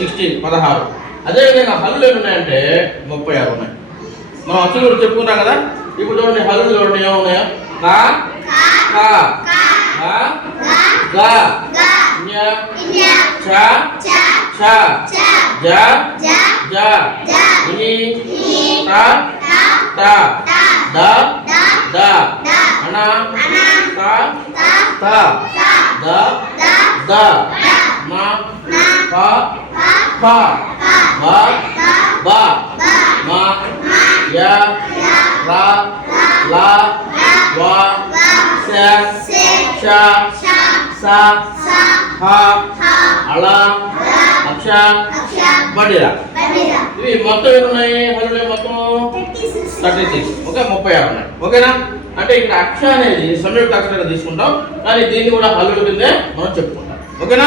16. అదేవిధంగా హల్లులు ఎన్ని ఉన్నాయంటే 36 ఉన్నాయి. మనం అచ్చులు కూడా చెప్పుకున్నాం కదా. ఇప్పుడు చూడండి హల్లులు చూడండి ఏమున్నాయో. కా కా గా గా ఞ చ ఛ జ జ ఇని త త ద ద అణ త త ద ద మ ప ప బ బ మ య ర ల వ శ ష స హ అళ అక్ష బడిర. ఇవి మొత్తం ఎన్ని ఉన్నాయి హల్లులు? మొత్తం 36. ఓకే, 36 ఉన్నాయి. ఓకేనా? అంటే ఇక్కడ అక్ష అనేది సంయుక్త అక్షరంగా తీసుకుంటాం, కానీ దీన్ని కూడా హల్లుల కిందే మనం చెప్పుకుంటాం. ఓకేనా?